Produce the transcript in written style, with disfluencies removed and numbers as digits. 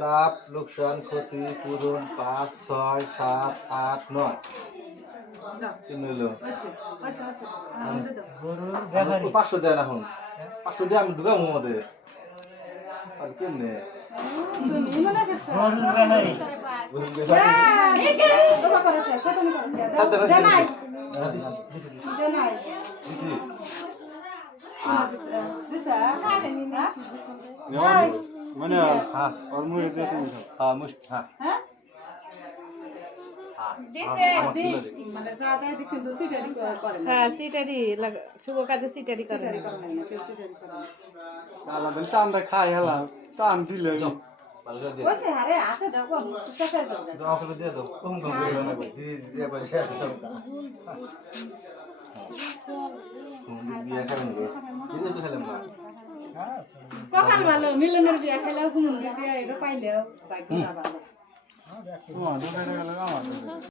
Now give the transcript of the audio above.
লাভ লোকসান ক্ষতি পূরণ 5 6 7 8 9 তিন হইলো গরুর 500 দেন এখন 500 দিয়ে আমি ঢুকাবো মধ্যে আর কেমনে মানে और मुझे दे तुम हां मुश्त हां হ্যাঁ সিটারি শুভ কাজে সিটারি করে साला दिन टांडा खाई हला टान दिले ভালো করে দিয়ে ওসে আরে হাতে দাও গো শেষ হয়ে যাবে দাও করে দিয়ে দাও কম কম করে না দিয়ে দিয়ে করে শেষ দাও বিয়া করেন গে ঠিক আছে খেলাম না কপাল ভালো মিলনের বিয়া খেলেও হুমুন বিয়া এটা পাইলেও ভাগ্য ভালো ও দাদা গেল আমার